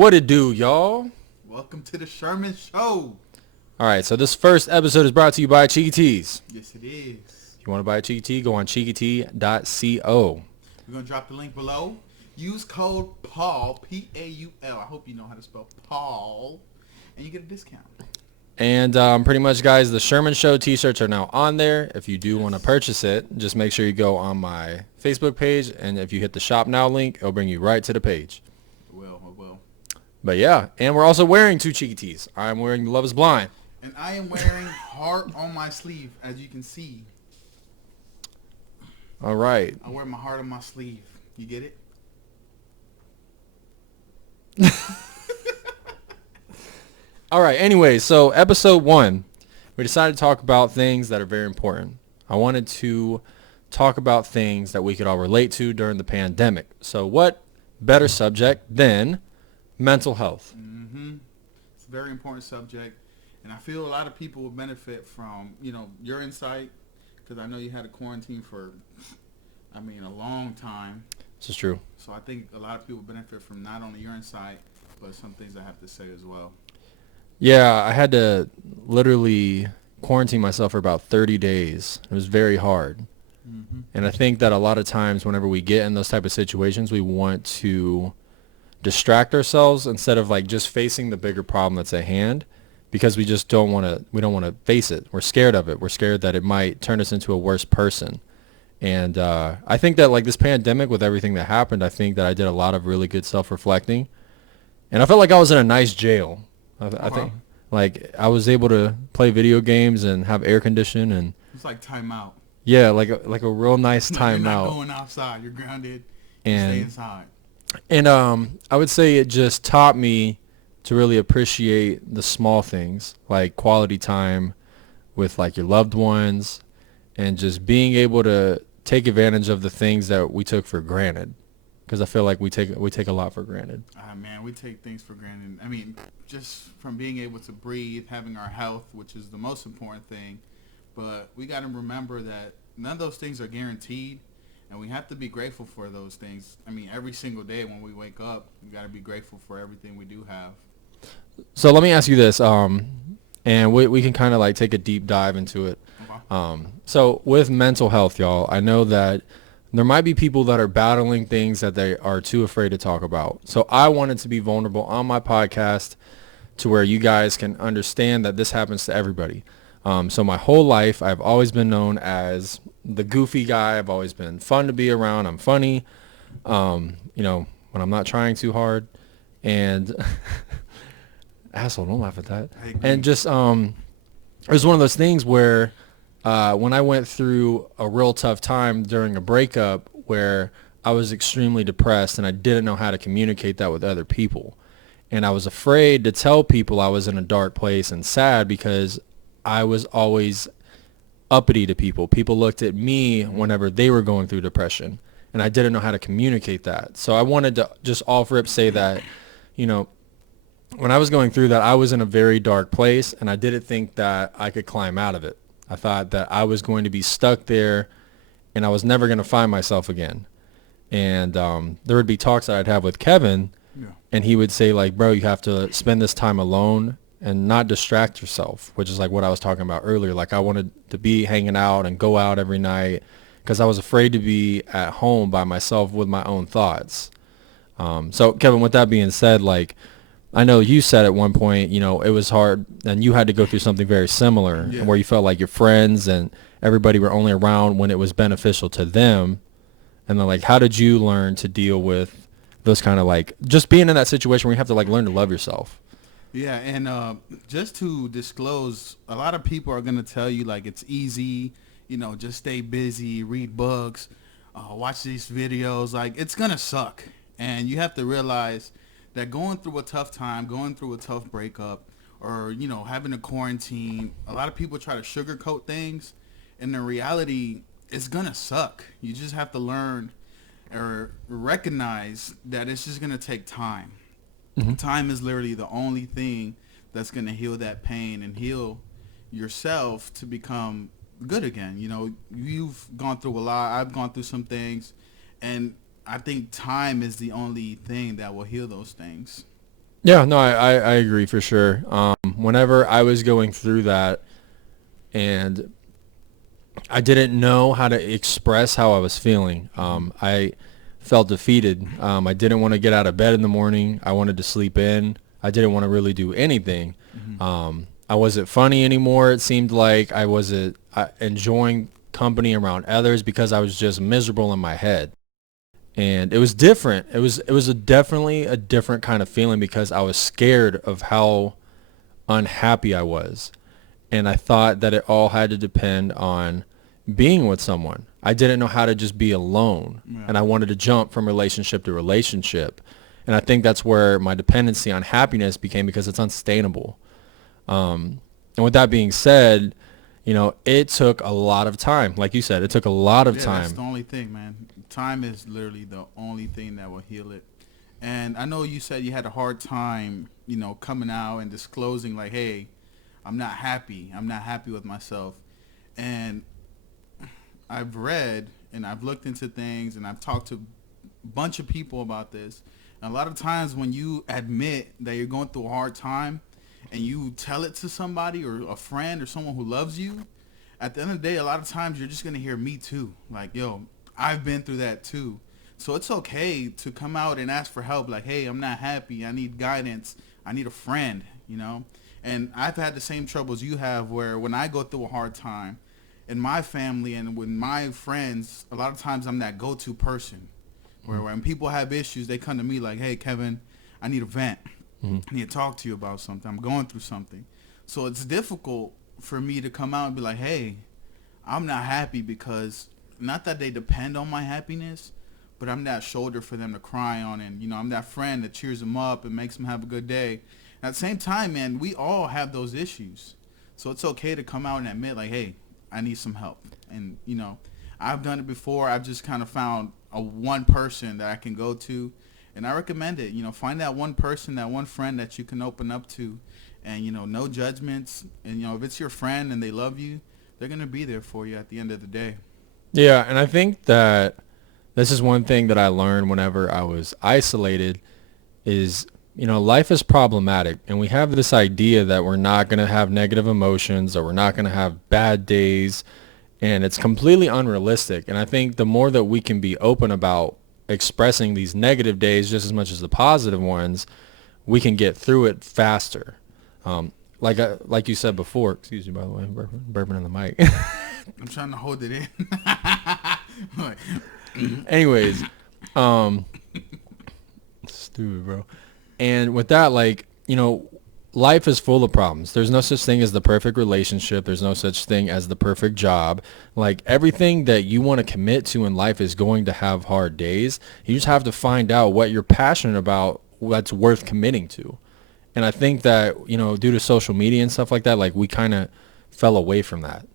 What it do, y'all? Welcome to the Sherman Show. All right, so this first episode is brought to you by Cheeky Teas. Yes, it is. If you want to buy a Cheeky Tea, go on cheekytea.co. We're going to drop the link below. Use code PAUL, P-A-U-L. I hope you know how to spell Paul. And you get a discount. And pretty much, guys, the Sherman Show t-shirts are now on there. If you do want to purchase it, just make sure you go on my Facebook page. And if you hit the Shop Now link, it'll bring you right to the page. I will. But yeah, and we're also wearing two Cheeky Teas. I'm wearing Love is Blind. And I am wearing heart on my sleeve, as you can see. All right. I wear my heart on my sleeve. You get it? All right. Anyway, so episode 1, we decided to talk about things that are very important. I wanted to talk about things that we could all relate to during the pandemic. So what better subject than mental health? Mm-hmm. It's a very important subject. And I feel a lot of people will benefit from, your insight. Because I know you had a quarantine for, a long time. This is true. So I think a lot of people benefit from not only your insight, but some things I have to say as well. Yeah, I had to literally quarantine myself for about 30 days. It was very hard. Mm-hmm. And I think that a lot of times whenever we get in those type of situations, we want to distract ourselves instead of like just facing the bigger problem that's at hand, because we just don't want to face it. We're scared of it. We're scared that it might turn us into a worse person. And I think that like this pandemic, with everything that happened, I think that I did a lot of really good self-reflecting. And I felt like I was in a nice jail. I think like I was able to play video games and have air condition, and it's like time out. Yeah, like a real nice time You're out. not going outside. You're grounded. And stay inside. And I would say it just taught me to really appreciate the small things, like quality time with like your loved ones, and just being able to take advantage of the things that we took for granted. Because I feel like we take a lot for granted. Man, we take things for granted. Just from being able to breathe, having our health, which is the most important thing. But we got to remember that none of those things are guaranteed, and we have to be grateful for those things. Every single day when we wake up, we got to be grateful for everything we do have. So let me ask you this, and we can kind of like take a deep dive into it. Okay. So with mental health, y'all, I know that there might be people that are battling things that they are too afraid to talk about. So I wanted to be vulnerable on my podcast to where you guys can understand that this happens to everybody. So my whole life, I've always been known as the goofy guy. I've always been fun to be around. I'm funny, when I'm not trying too hard. And asshole, don't laugh at that. And just it was one of those things where when I went through a real tough time during a breakup where I was extremely depressed and I didn't know how to communicate that with other people. And I was afraid to tell people I was in a dark place and sad because I was always uppity to people. People looked at me whenever they were going through depression, and I didn't know how to communicate that. So I wanted to just off rip say that, when I was going through that, I was in a very dark place, and I didn't think that I could climb out of it. I thought that I was going to be stuck there, and I was never going to find myself again. And there would be talks that I'd have with Kevin, and he would say, like, bro, you have to spend this time alone and not distract yourself, which is like what I was talking about earlier. Like I wanted to be hanging out and go out every night because I was afraid to be at home by myself with my own thoughts. So Kevin, with that being said, like, I know you said at one point, it was hard and you had to go through something very similar where you felt like your friends and everybody were only around when it was beneficial to them. And then like, how did you learn to deal with those kind of like just being in that situation where you have to like learn to love yourself? Yeah, and just to disclose, a lot of people are going to tell you like it's easy, just stay busy, read books, watch these videos. Like it's going to suck. And you have to realize that going through a tough time, going through a tough breakup, or, having a quarantine, a lot of people try to sugarcoat things. And in reality, it's going to suck. You just have to learn or recognize that it's just going to take time. Mm-hmm. Time is literally the only thing that's going to heal that pain and heal yourself to become good again. You've gone through a lot. I've gone through some things. And I think time is the only thing that will heal those things. Yeah, no, I agree for sure. Whenever I was going through that and I didn't know how to express how I was feeling, Mm-hmm. I felt defeated. I didn't want to get out of bed in the morning. I wanted to sleep in. I didn't want to really do anything. Mm-hmm. I wasn't funny anymore. It seemed like I wasn't enjoying company around others because I was just miserable in my head. And it was different. It was definitely a different kind of feeling because I was scared of how unhappy I was. And I thought that it all had to depend on being with someone. I didn't know how to just be alone. Yeah. And I wanted to jump from relationship to relationship. And I think that's where my dependency on happiness became because it's unsustainable. And with that being said, it took a lot of time. Like you said, it took a lot of Yeah, that's the time. only thing, man. Time is literally the only thing that will heal it. And I know you said you had a hard time, coming out and disclosing like, hey, I'm not happy. I'm not happy with myself. And I've read and I've looked into things and I've talked to a bunch of people about this. And a lot of times when you admit that you're going through a hard time and you tell it to somebody or a friend or someone who loves you, at the end of the day, a lot of times you're just going to hear me too. Like, yo, I've been through that too. So it's okay to come out and ask for help. Like, hey, I'm not happy. I need guidance. I need a friend. And I've had the same troubles you have where when I go through a hard time in my family and with my friends, a lot of times I'm that go-to person where when people have issues, they come to me like, hey, Kevin, I need a vent. Mhm. I need to talk to you about something. I'm going through something. So it's difficult for me to come out and be like, hey, I'm not happy because not that they depend on my happiness, but I'm that shoulder for them to cry on, and I'm that friend that cheers them up and makes them have a good day. At the same time, man, we all have those issues, so it's okay to come out and admit like, hey, I need some help. And I've done it before. I've just kind of found a one person that I can go to, and I recommend it. Find that one person, that one friend that you can open up to, and no judgments. And if it's your friend and they love you, they're gonna be there for you at the end of the day. Yeah, and I think that this is one thing that I learned whenever I was isolated is, life is problematic and we have this idea that we're not going to have negative emotions or we're not going to have bad days, and it's completely unrealistic. And I think the more that we can be open about expressing these negative days just as much as the positive ones, we can get through it faster. Like you said before, excuse me, by the way, burping in the mic. I'm trying to hold it in. Like, Anyways, um, stupid, bro. And with that, like, life is full of problems. There's no such thing as the perfect relationship. There's no such thing as the perfect job. Like, everything that you want to commit to in life is going to have hard days. You just have to find out what you're passionate about, what's worth committing to. And I think that, due to social media and stuff like that, like, we kind of fell away from that.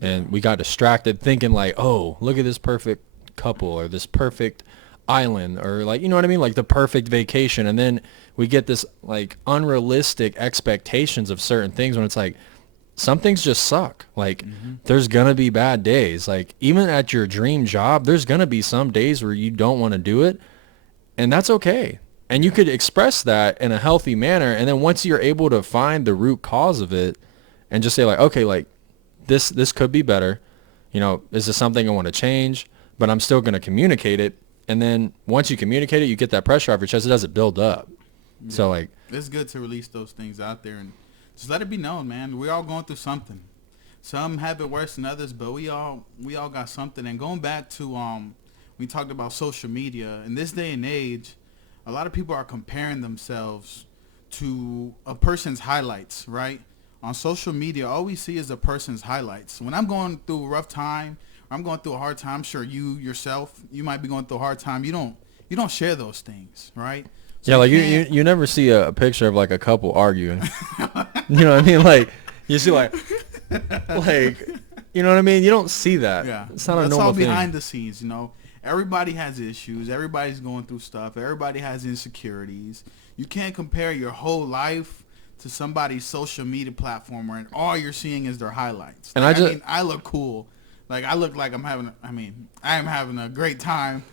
yeah, And we got distracted thinking like, oh, look at this perfect couple or this perfect island or, like, you know what I mean, like the perfect vacation. And then we get this like unrealistic expectations of certain things when it's like some things just suck. Like, hmm there's gonna be bad days. Like, even at your dream job, there's gonna be some days where you don't want to do it, and that's okay. And you yeah, could express that in a healthy manner, and then once you're able to find the root cause of it and just say like, okay, like, this could be better. Is this something I want to change? But I'm still going to communicate it. And then once you communicate it, you get that pressure off your chest. It doesn't build up. yeah. So like, It's good to release those things out there and just let it be known, man. We're all going through something. Some have it worse than others, but we all got something. And going back to we talked about social media in this day and age, a lot of people are comparing themselves to a person's highlights, right? On social media, all we see is a person's highlights. When I'm going through a rough time, or I'm going through a hard time, I'm sure you yourself, you might be going through a hard time. You don't share those things, right? So yeah, you like can't. you never see a picture of like a couple arguing. You know what I mean? Like, you see like, you know what I mean? You don't see that. Yeah, It's not a that's all normal thing. behind the scenes. Everybody has issues. Everybody's going through stuff. Everybody has insecurities. You can't compare your whole life to somebody's social media platform where all you're seeing is their highlights. And Like, I I just, mean, I look cool. Like, I look like I am having a great time.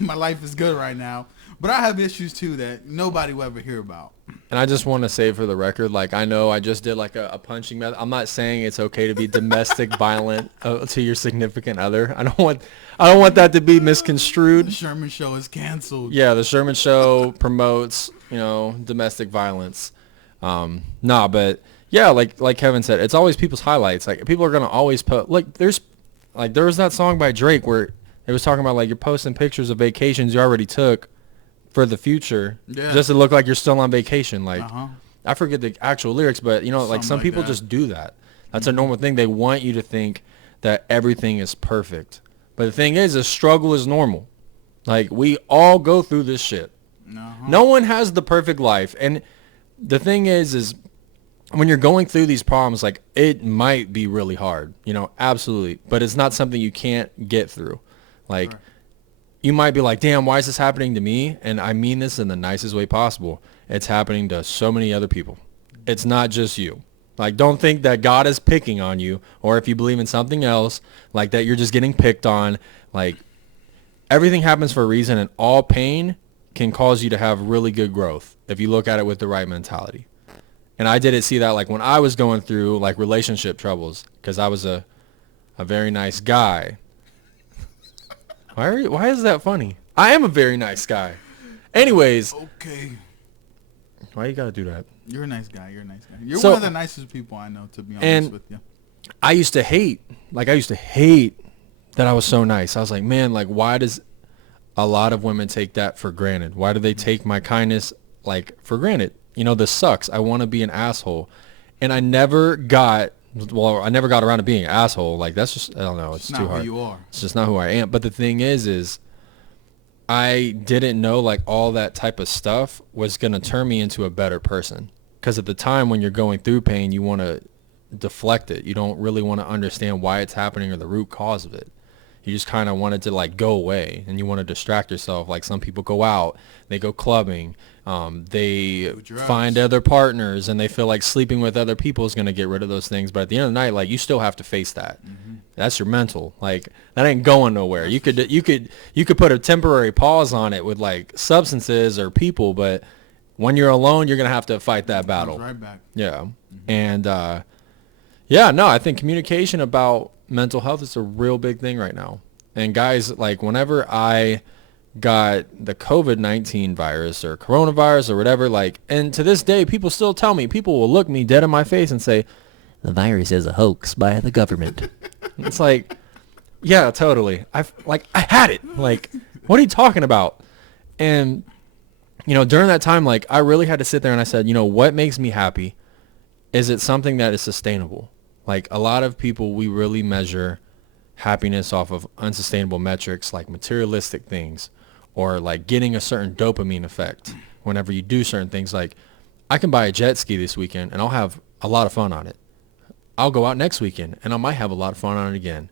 My life is good right now. But I have issues too that nobody will ever hear about. And I just want to say for the record, like, I know I just did like a punching method. I'm not saying it's okay to be domestic violent to your significant other. I don't want that to be The misconstrued. Sherman Show is canceled. Yeah, the Sherman Show promotes, domestic violence. But yeah, like Kevin said, it's always people's highlights. Like, people are gonna always put, like, there was that song by Drake where it was talking about, like, you're posting pictures of vacations you already took for the future, just to look like you're still on vacation. Like, I forget the actual lyrics, but like, some people just do that. That's a normal thing. They want you to think that everything is perfect. But the thing is, struggle is normal. Like, we all go through this shit. No one has the perfect life. And the thing is when you're going through these problems, like, it might be really hard, absolutely. But it's not something you can't get through. Like, sure. You might be like, damn, why is this happening to me? And I mean this in the nicest way possible. It's happening to so many other people. It's not just you. Like, don't think that God is picking on you, or if you believe in something else, like, that you're just getting picked on. Like, everything happens for a reason, and all pain can cause you to have really good growth if you look at it with the right mentality. And I didn't see that, like, when I was going through, like, relationship troubles, because I was a very nice guy. Why is that funny? I am a very nice guy. Anyways. Okay. Why you gotta do that? You're a nice guy. You're one of the nicest people I know, to be honest with you. I used to hate that I was so nice. I was like, man, like, why does a lot of women take that for granted? Why do they take my kindness, like, for granted? This sucks. I want to be an asshole. And I never got around to being an asshole. Like, that's just, I don't know. It's too hard. Who you are. It's just not who I am. But the thing is I didn't know, like, all that type of stuff was going to turn me into a better person. Because at the time when you're going through pain, you want to deflect it. You don't really want to understand why it's happening or the root cause of it. You just kind of want it to, like, go away, and you want to distract yourself. Like, some people go out, they go clubbing, they find other partners, and they feel like sleeping with other people is going to get rid of those things. But at the end of the night, like, you still have to face that. Mm-hmm. That's your mental. Like, that ain't going nowhere. You could put a temporary pause on it with, like, substances or people, but when you're alone, you're going to have to fight that battle. Right back. Yeah. Mm-hmm. And I think communication about mental health is a real big thing right now. And guys, like, whenever I got the COVID-19 virus or coronavirus or whatever, like, and to this day, people still tell me, people will look me dead in my face and say, the virus is a hoax by the government. It's like, yeah, totally. I had it. Like, what are you talking about? And, during that time, like, I really had to sit there and I said, what makes me happy? Is it something that is sustainable? Like, a lot of people, we really measure happiness off of unsustainable metrics, like materialistic things, or like getting a certain dopamine effect whenever you do certain things. Like, I can buy a jet ski this weekend and I'll have a lot of fun on it. I'll go out next weekend and I might have a lot of fun on it again.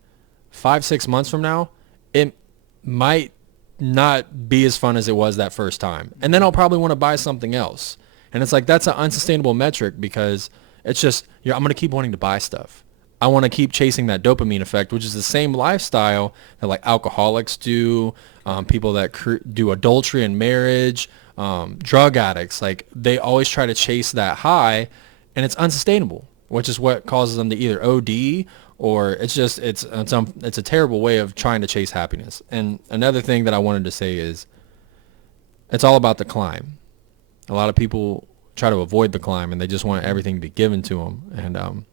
5-6 months from now, it might not be as fun as it was that first time. And then I'll probably want to buy something else. And it's like, that's an unsustainable metric, because it's just, I'm going to keep wanting to buy stuff. I want to keep chasing that dopamine effect, which is the same lifestyle that, like, alcoholics do, people that do adultery in marriage, drug addicts. Like, they always try to chase that high, and it's unsustainable, which is what causes them to either OD, or it's a terrible way of trying to chase happiness. And another thing that I wanted to say is, it's all about the climb. A lot of people try to avoid the climb, and they just want everything to be given to them. And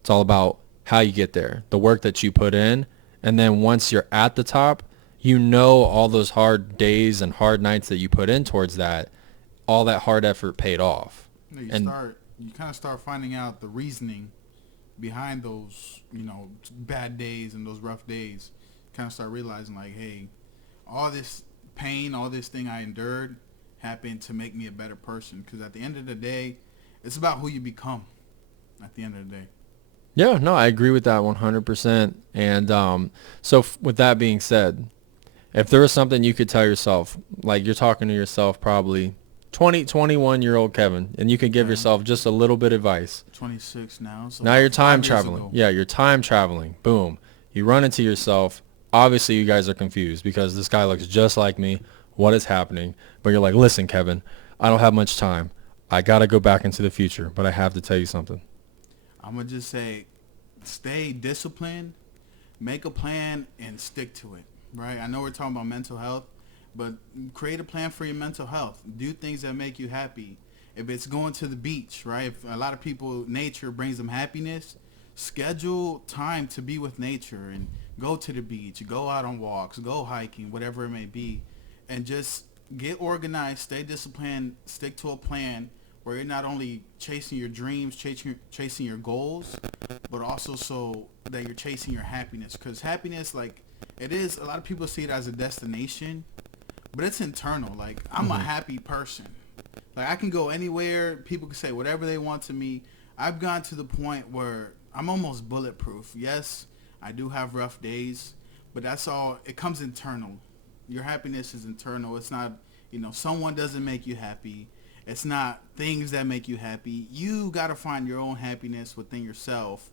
it's all about how you get there, the work that you put in. And then once you're at the top, all those hard days and hard nights that you put in towards that, all that hard effort paid off. You kind of start finding out the reasoning behind those, bad days and those rough days. Kind of start realizing, like, hey, all this pain, all this thing I endured happened to make me a better person. Because at the end of the day, it's about who you become at the end of the day. Yeah, no, I agree with that 100%. And so with that being said, if there was something you could tell yourself, like, you're talking to yourself, probably 21-year-old Kevin, and you could give yourself just a little bit of advice. 26 now. So now you're time traveling. Yeah, you're time traveling. Boom. You run into yourself. Obviously, you guys are confused because this guy looks just like me. What is happening? But you're like, listen, Kevin, I don't have much time. I got to go back into the future, but I have to tell you something. I'm going to just say, stay disciplined, make a plan, and stick to it, right? I know we're talking about mental health, but create a plan for your mental health. Do things that make you happy. If it's going to the beach, right? If a lot of people, nature brings them happiness, schedule time to be with nature and go to the beach, go out on walks, go hiking, whatever it may be, and just get organized, stay disciplined, stick to a plan where you're not only chasing your dreams, chasing your goals, but also so that you're chasing your happiness. Because happiness, like, it is, a lot of people see it as a destination, but it's internal. Like, I'm a happy person. Like, I can go anywhere. People can say whatever they want to me. I've gone to the point where I'm almost bulletproof. Yes, I do have rough days, but that's all. It comes internal. Your happiness is internal. It's not, someone doesn't make you happy. It's not things that make you happy. You got to find your own happiness within yourself.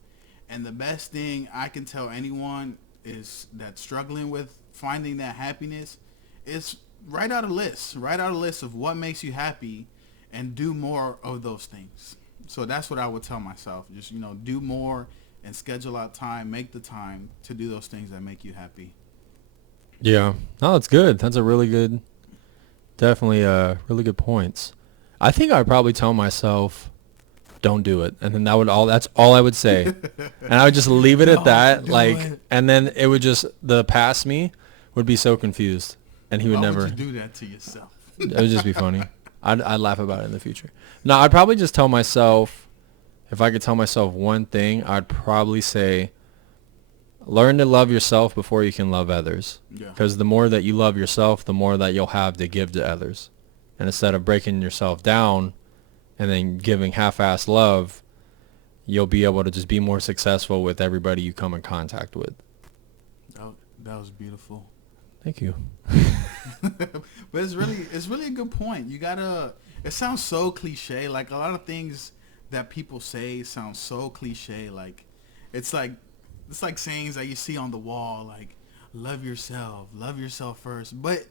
And the best thing I can tell anyone is that struggling with finding that happiness is write out a list. Write out a list of what makes you happy and do more of those things. So that's what I would tell myself. Just, do more and schedule out time, make the time to do those things that make you happy. Yeah. No, that's good. That's a really good, definitely really good points. I think I'd probably tell myself, don't do it. And then that's all I would say. And I would just leave it at that. And then it would just, the past me would be so confused. And he would Why never. Would you do that to yourself? It would just be funny. I'd laugh about it in the future. No, I'd probably just tell myself, if I could tell myself one thing, I'd probably say, learn to love yourself before you can love others. Because the more that you love yourself, the more that you'll have to give to others. And instead of breaking yourself down and then giving half-assed love, you'll be able to just be more successful with everybody you come in contact with. That was beautiful. Thank you. But it's really a good point. You gotta. It sounds so cliche. Like, a lot of things that people say sound so cliche. Like, it's like sayings that you see on the wall. Like, love yourself first. But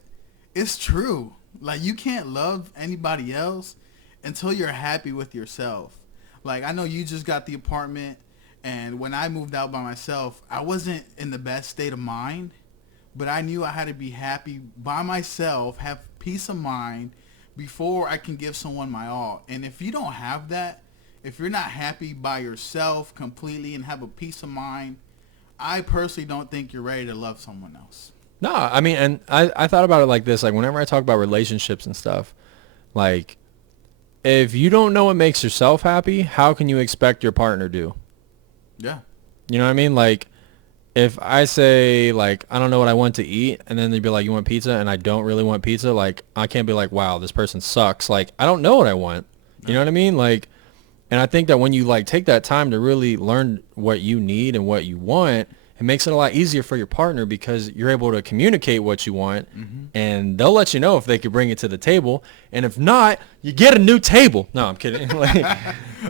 it's true. Like, you can't love anybody else until you're happy with yourself. Like, I know you just got the apartment, and when I moved out by myself, I wasn't in the best state of mind. But I knew I had to be happy by myself, have peace of mind before I can give someone my all. And if you don't have that, if you're not happy by yourself completely and have a peace of mind, I personally don't think you're ready to love someone else. No, I mean, and I thought about it like this. Like, whenever I talk about relationships and stuff, like, if you don't know what makes yourself happy, how can you expect your partner to? Yeah. You know what I mean? Like, if I say, like, I don't know what I want to eat, and then they'd be like, you want pizza? And I don't really want pizza. Like, I can't be like, wow, this person sucks. Like, I don't know what I want. You know what I mean? Like, and I think that when you, like, take that time to really learn what you need and what you want, it makes it a lot easier for your partner because you're able to communicate what you want, and they'll let you know if they could bring it to the table. And if not, you get a new table. No, I'm kidding.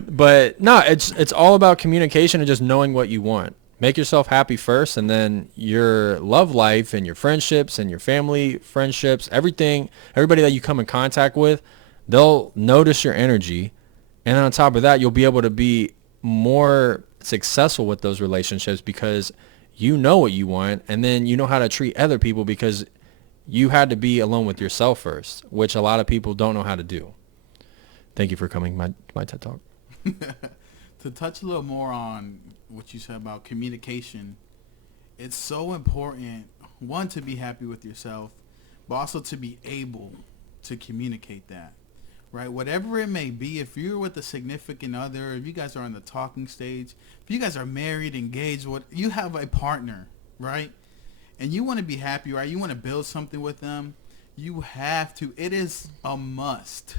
But no, it's all about communication and just knowing what you want. Make yourself happy first, and then your love life and your friendships and your family friendships, everybody that you come in contact with, they'll notice your energy. And then on top of that, you'll be able to be more successful with those relationships because you know what you want, and then you know how to treat other people because you had to be alone with yourself first, which a lot of people don't know how to do. Thank you for coming to my TED Talk. To touch a little more on what you said about communication, it's so important, one, to be happy with yourself, but also to be able to communicate that, right? Whatever it may be, if you're with a significant other, if you guys are in the talking stage, if you guys are married, engaged, you have a partner, right? And you want to be happy, right? You want to build something with them. You have to. It is a must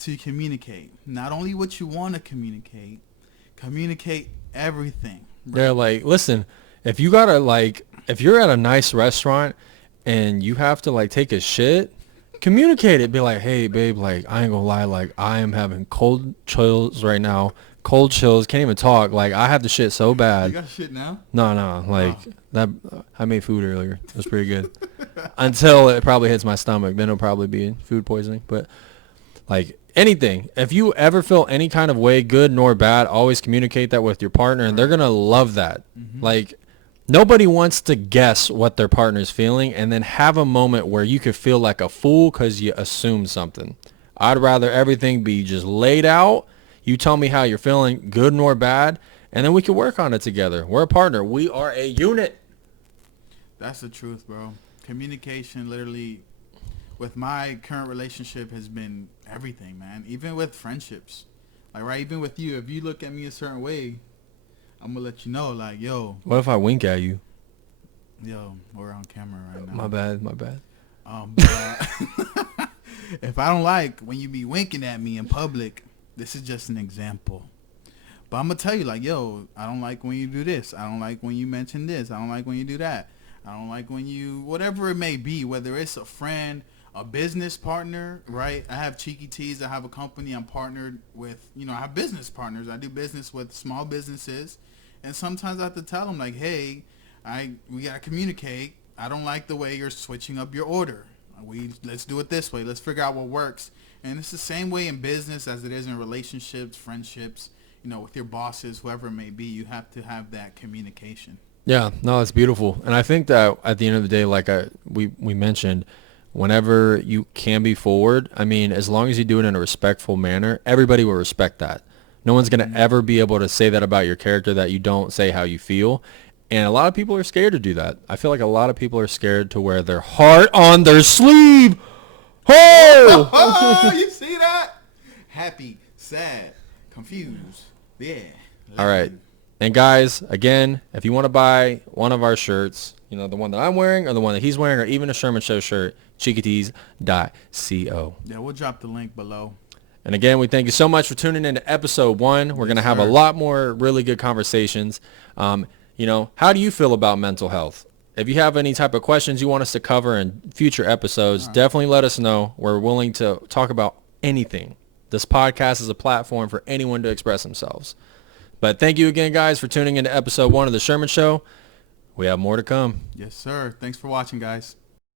to communicate. Not only what you want to communicate everything. Right? They're like, listen, if you're at a nice restaurant and you have to, like, take a shit, communicate it. Be like, hey, babe, like, I ain't gonna lie, like, I am having cold chills right now. Cold chills, can't even talk. Like, I have the shit so bad. You got shit now? No, like, that. I made food earlier. It was pretty good. Until it probably hits my stomach. Then it'll probably be food poisoning. But, like, anything. If you ever feel any kind of way, good nor bad, always communicate that with your partner, and they're going to love that. Like, nobody wants to guess what their partner's feeling and then have a moment where you could feel like a fool because you assume something. I'd rather everything be just laid out. You tell me how you're feeling, good nor bad, and then we can work on it together. We're a partner. We are a unit. That's the truth, bro. Communication literally with my current relationship has been everything, man. Even with friendships. Like, right, even with you, if you look at me a certain way, I'm going to let you know, like, yo. What if I wink at you? Yo, we're on camera right now. My bad. But, if I don't like when you be winking at me in public, this is just an example. But I'm going to tell you, like, yo, I don't like when you do this. I don't like when you mention this. I don't like when you do that. I don't like when you, whatever it may be, whether it's a friend, a business partner, right? I have Cheeky Tees. I have a company I'm partnered with. You know, I have business partners. I do business with small businesses. And sometimes I have to tell them, like, hey, we got to communicate. I don't like the way you're switching up your order. Let's do it this way. Let's figure out what works. And it's the same way in business as it is in relationships, friendships, you know, with your bosses, whoever it may be. You have to have that communication. Yeah, no, it's beautiful. And I think that at the end of the day, like we mentioned, whenever you can be forward, I mean, as long as you do it in a respectful manner, everybody will respect that. No one's going to ever be able to say that about your character, that you don't say how you feel. And a lot of people are scared to do that. I feel like a lot of people are scared to wear their heart on their sleeve. Oh! Oh, you see that? Happy, sad, confused. Yeah. All right. And guys, again, if you want to buy one of our shirts, you know, the one that I'm wearing or the one that he's wearing or even a Sherman Show shirt, cheekytees.co. Yeah, we'll drop the link below. And again, we thank you so much for tuning in to episode 1. We're going to have a lot more really good conversations. You know, how do you feel about mental health? If you have any type of questions you want us to cover in future episodes, definitely let us know. We're willing to talk about anything. This podcast is a platform for anyone to express themselves. But thank you again, guys, for tuning into episode 1 of The Sherman Show. We have more to come. Yes, sir. Thanks for watching, guys.